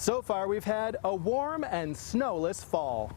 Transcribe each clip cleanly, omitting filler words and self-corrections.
So far, we've had a warm and snowless fall.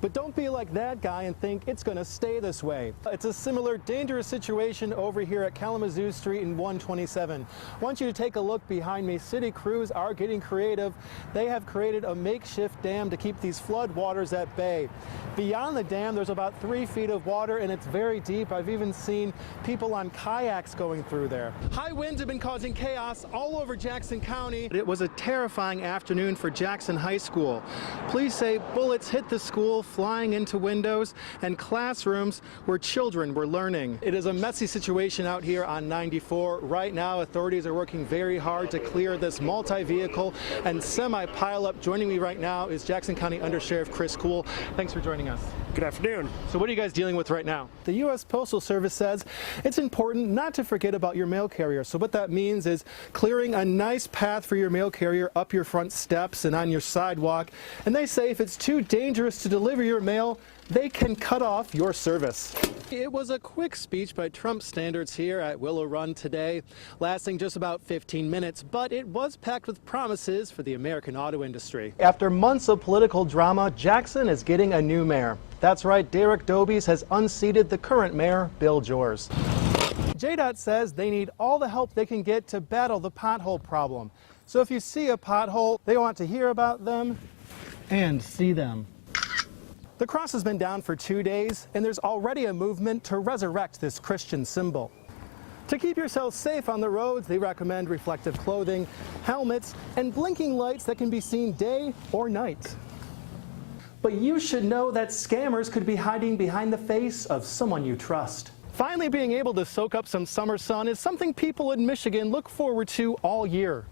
But don't be like that guy and think it's going to stay this way. It's a similar dangerous situation over here at Kalamazoo Street and 127. I want you to take a look behind me. City crews are getting creative. They have created a makeshift dam to keep these flood waters at bay. Beyond the dam, there's about 3 feet of water and it's very deep. I've even seen people on kayaks going through there. High winds have been causing chaos all over Jackson County. It was a terrifying afternoon for Jackson High School. Police say bullets hit the school, flying into windows and classrooms where children were learning. It is a messy situation out here on 94. Right now, authorities are working very hard to clear this multi-vehicle and semi-pileup. Joining me right now is Jackson County Undersheriff Chris Kuhl. Thanks for joining us. Good afternoon. So what are you guys dealing with right now? The U.S. Postal Service says it's important not to forget about your mail carrier. So what that means is clearing a nice path for your mail carrier up your front steps and on your sidewalk. And they say if it's too dangerous to deliver your mail, they can cut off your service. It was a quick speech by Trump standards here at Willow Run today, lasting just about 15 minutes, but it was packed with promises for the American auto industry. After months of political drama, Jackson is getting a new mayor. That's right, Derek Dobies has unseated the current mayor, Bill Jors. JDOT says they need all the help they can get to battle the pothole problem. So if you see a pothole, they want to hear about them and see them. The cross has been down for 2 days, and there's already a movement to resurrect this Christian symbol. To keep yourself safe on the roads, they recommend reflective clothing, helmets, and blinking lights that can be seen day or night. But you should know that scammers could be hiding behind the face of someone you trust. Finally being able to soak up some summer sun is something people in Michigan look forward to all year.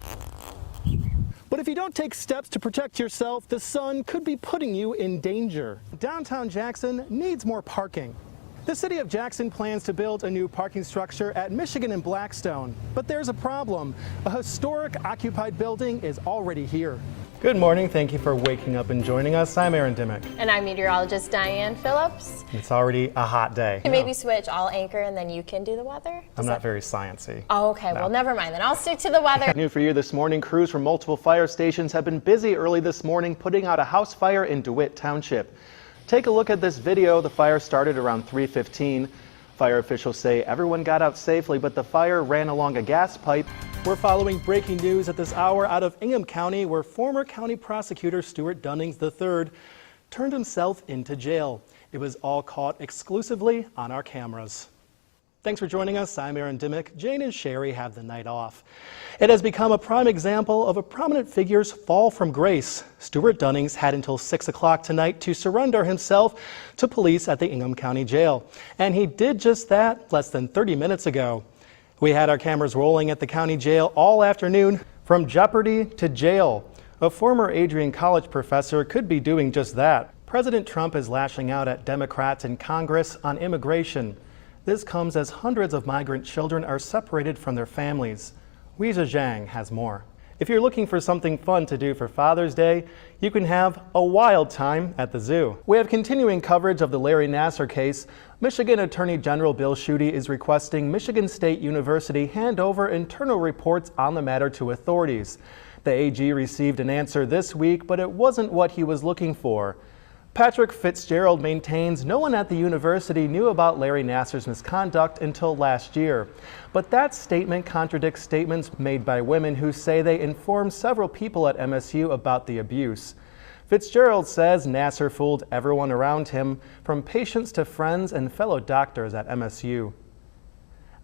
But if you don't take steps to protect yourself, the sun could be putting you in danger. Downtown Jackson needs more parking. The city of Jackson plans to build a new parking structure at Michigan and Blackstone. But there's a problem. A historic occupied building is already here. Good morning. Thank you for waking up and joining us. I'm Aaron Dimick. And I'm meteorologist Diane Phillips. It's already a hot day. Maybe switch, I'll anchor and then you can do the weather? I'm not very sciencey. Oh, okay. No. Well, never mind. Then I'll stick to the weather. New for you this morning, crews from multiple fire stations have been busy early this morning putting out a house fire in DeWitt Township. Take a look at this video. The fire started around 3:15. Fire officials say everyone got out safely, but the fire ran along a gas pipe. We're following breaking news at this hour out of Ingham County, where former county prosecutor Stuart Dunnings III turned himself into jail. It was all caught exclusively on our cameras. Thanks for joining us. I'm Aaron Dimick. Jane and Sherry have the night off. It has become a prime example of a prominent figure's fall from grace. Stuart Dunnings had until 6 o'clock tonight to surrender himself to police at the Ingham County Jail. And he did just that less than 30 minutes ago. We had our cameras rolling at the county jail all afternoon. From jeopardy to jail. A former Adrian College professor could be doing just that. President Trump is lashing out at Democrats in Congress on immigration. This comes as hundreds of migrant children are separated from their families. Weijia Zhang has more. If you're looking for something fun to do for Father's Day, you can have a wild time at the zoo. We have continuing coverage of the Larry Nassar case. Michigan Attorney General Bill Schuette is requesting Michigan State University hand over internal reports on the matter to authorities. The AG received an answer this week, but it wasn't what he was looking for. Patrick Fitzgerald maintains no one at the university knew about Larry Nassar's misconduct until last year. But that statement contradicts statements made by women who say they informed several people at MSU about the abuse. Fitzgerald says Nassar fooled everyone around him, from patients to friends and fellow doctors at MSU.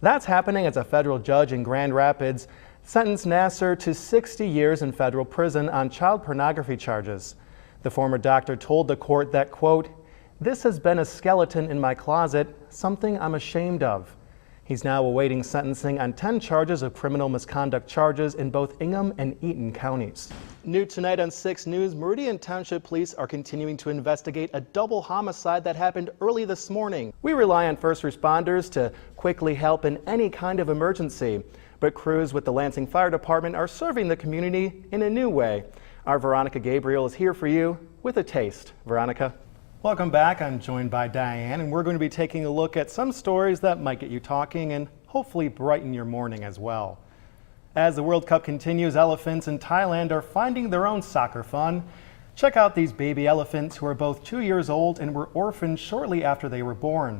That's happening as a federal judge in Grand Rapids sentenced Nassar to 60 years in federal prison on child pornography charges. The former doctor told the court that, quote, "This has been a skeleton in my closet, something I'm ashamed of." He's now awaiting sentencing on 10 charges of criminal misconduct charges in both Ingham and Eaton counties. New tonight on 6 News, Meridian Township Police are continuing to investigate a double homicide that happened early this morning. We rely on first responders to quickly help in any kind of emergency, but crews with the Lansing Fire Department are serving the community in a new way. Our Veronica Gabriel is here for you with a taste. Veronica. Welcome back. I'm joined by Diane, and we're going to be taking a look at some stories that might get you talking and hopefully brighten your morning as well. As the World Cup continues, elephants in Thailand are finding their own soccer fun. Check out these baby elephants who are both 2 years old and were orphaned shortly after they were born.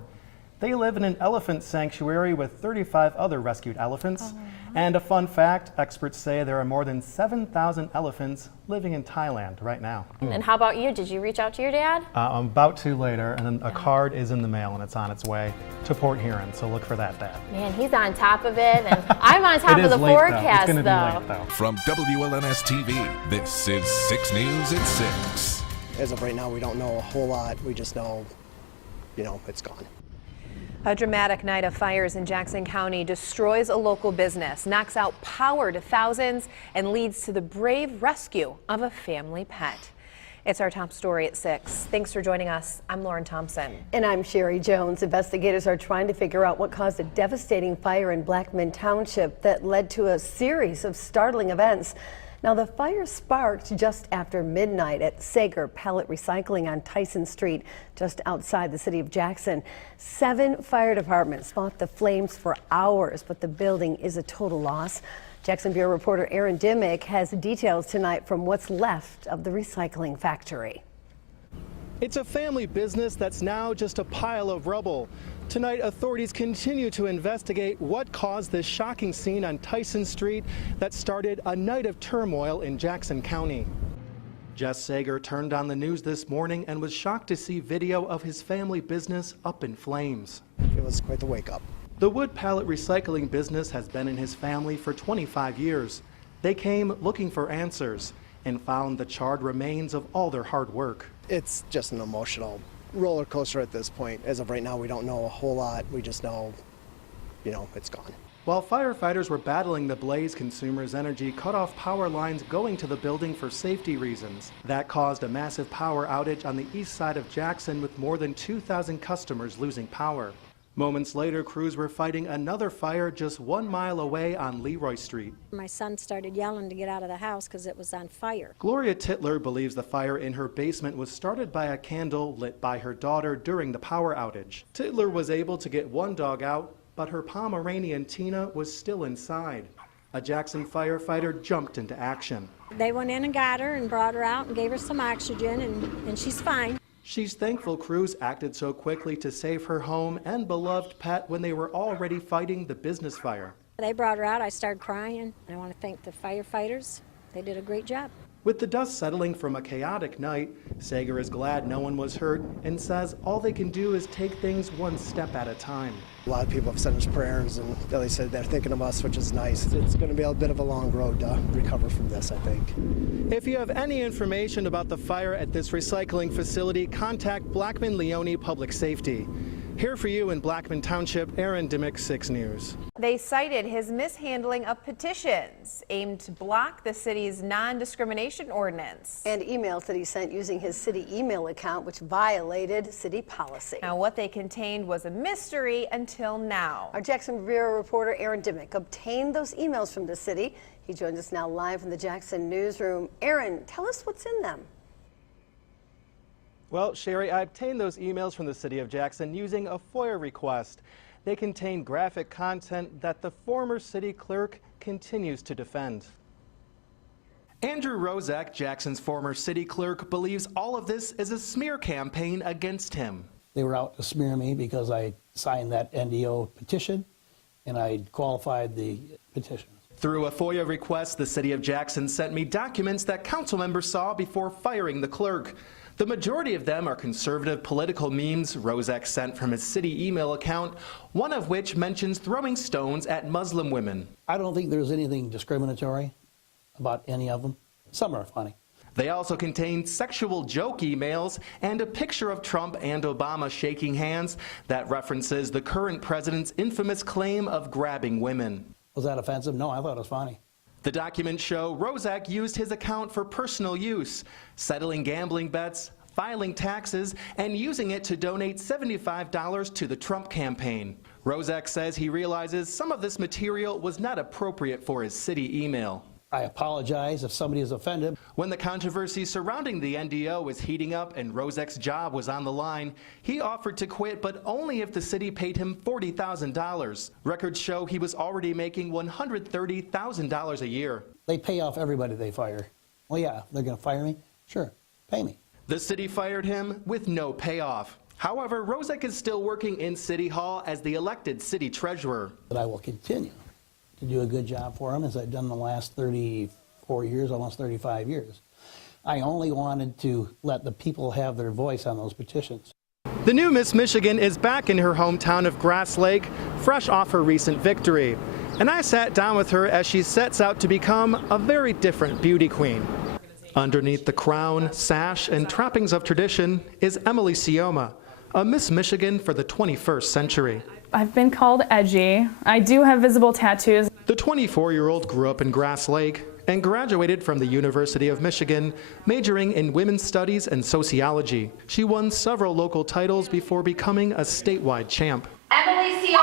They live in an elephant sanctuary with 35 other rescued elephants. And a fun fact, experts say there are more than 7,000 elephants living in Thailand right now. And how about you? Did you reach out to your dad? I'm about to later, and then a card is in the mail and it's on its way to Port Huron, so look for that, Dad. Man, he's on top of it, and I'm on top of the forecast, It's gonna be late, though. From WLNS TV, this is 6 News at 6. As of right now, we don't know a whole lot. We just know, it's gone. A dramatic night of fires in Jackson County destroys a local business, knocks out power to thousands, and leads to the brave rescue of a family pet. It's our top story at 6. Thanks for joining us. I'm Lauren Thompson. And I'm Sherry Jones. Investigators are trying to figure out what caused a devastating fire in Blackman Township that led to a series of startling events. Now, the fire sparked just after midnight at Sager Pellet Recycling on Tyson Street, just outside the city of Jackson. 7 fire departments fought the flames for hours, but the building is a total loss. Jackson Bureau reporter Dimick has details tonight from what's left of the recycling factory. It's a family business that's now just a pile of rubble. Tonight, authorities continue to investigate what caused this shocking scene on Tyson Street that started a night of turmoil in Jackson County. Jess Sager turned on the news this morning and was shocked to see video of his family business up in flames. It was quite the wake-up. The wood pallet recycling business has been in his family for 25 years. They came looking for answers and found the charred remains of all their hard work. It's just an emotional roller coaster at this point. As of right now, we don't know a whole lot. We just know, it's gone. While firefighters were battling the blaze, Consumers Energy cut off power lines going to the building for safety reasons. That caused a massive power outage on the east side of Jackson, with more than 2,000 customers losing power. Moments later, crews were fighting another fire just 1 mile away on Leroy Street. My son started yelling to get out of the house because it was on fire. Gloria Titler believes the fire in her basement was started by a candle lit by her daughter during the power outage. Titler was able to get one dog out, but her Pomeranian Tina was still inside. A Jackson firefighter jumped into action. They went in and got her and brought her out and gave her some oxygen, and she's fine. She's thankful crews acted so quickly to save her home and beloved pet when they were already fighting the business fire. They brought her out. I started crying. I want to thank the firefighters. They did a great job. With the dust settling from a chaotic night, Sager is glad no one was hurt and says all they can do is take things one step at a time. A lot of people have sent us prayers, and they said they're thinking of us, which is nice. It's going to be a bit of a long road to recover from this, I think. If you have any information about the fire at this recycling facility, contact Blackman Leone Public Safety. Here for you in Blackman Township, Dimick, 6 News. They cited his mishandling of petitions aimed to block the city's non-discrimination ordinance. And emails that he sent using his city email account, which violated city policy. Now, what they contained was a mystery until now. Our Jackson Bureau reporter Dimick obtained those emails from the city. He joins us now live from the Jackson newsroom. Tell us what's in them. Well, Sherry, I obtained those emails from the city of Jackson using a FOIA request. They contain graphic content that the former city clerk continues to defend. Andrew Rozak, Jackson's former city clerk, believes all of this is a smear campaign against him. They were out to smear me because I signed that NDO petition and I qualified the petition. Through a FOIA request, the city of Jackson sent me documents that council members saw before firing the clerk. The majority of them are conservative political memes Rozak sent from his city email account, one of which mentions throwing stones at Muslim women. I don't think there's anything discriminatory about any of them. Some are funny. They also contain sexual joke emails and a picture of Trump and Obama shaking hands that references the current president's infamous claim of grabbing women. Was that offensive? No, I thought it was funny. The documents show Rozak used his account for personal use, settling gambling bets, filing taxes, and using it to donate $75 to the Trump campaign. Rozak says he realizes some of this material was not appropriate for his city email. I apologize if somebody is offended. When the controversy surrounding the NDO was heating up and Rozek's job was on the line, he offered to quit, but only if the city paid him $40,000. Records show he was already making $130,000 a year. They pay off everybody they fire. Well, yeah, they're going to fire me? Sure, pay me. The city fired him with no payoff. However, Rozek is still working in City Hall as the elected city treasurer. But I will continue to do a good job for them, as I've done the last 34 years, almost 35 years. I only wanted to let the people have their voice on those petitions. The new Miss Michigan is back in her hometown of Grass Lake, fresh off her recent victory. And I sat down with her as she sets out to become a very different beauty queen. Underneath the crown, sash, and trappings of tradition is Emily Sioma, a Miss Michigan for the 21st century. I've been called edgy. I do have visible tattoos. The 24-year-old grew up in Grass Lake and graduated from the University of Michigan, majoring in women's studies and sociology. She won several local titles before becoming a statewide champ. Emily Sioma.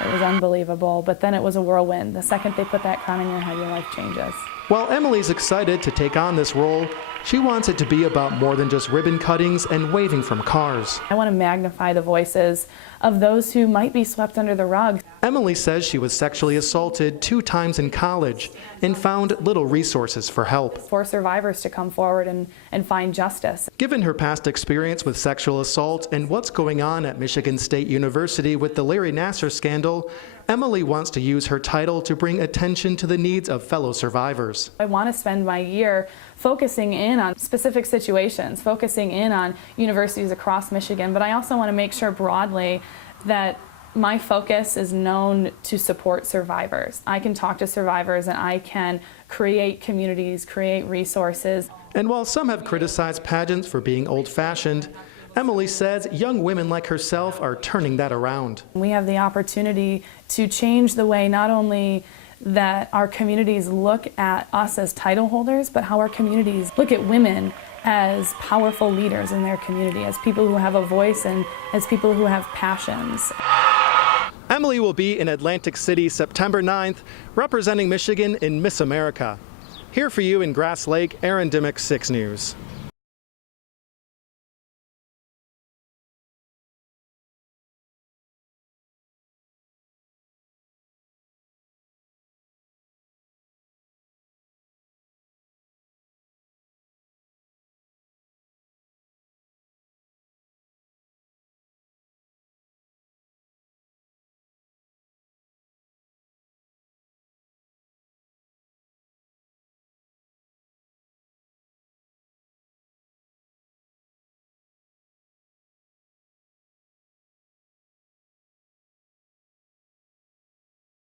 It was unbelievable, but then it was a whirlwind. The second they put that crown in your head, your life changes. While Emily's excited to take on this role, she wants it to be about more than just ribbon cuttings and waving from cars. I want to magnify the voices of those who might be swept under the rug. Emily says she was sexually assaulted 2 times in college and found little resources for help. For survivors to come forward and find justice. Given her past experience with sexual assault and what's going on at Michigan State University with the Larry Nassar scandal, Emily wants to use her title to bring attention to the needs of fellow survivors. I want to spend my year focusing in on specific situations, focusing in on universities across Michigan, but I also want to make sure broadly that my focus is known to support survivors. I can talk to survivors and I can create communities, create resources. And while some have criticized pageants for being old-fashioned, Emily says young women like herself are turning that around. We have the opportunity to change the way not only that our communities look at us as title holders, but how our communities look at women as powerful leaders in their community, as people who have a voice and as people who have passions. Emily will be in Atlantic City September 9th, representing Michigan in Miss America. Here for you in Grass Lake, Aaron Dimick, 6 News.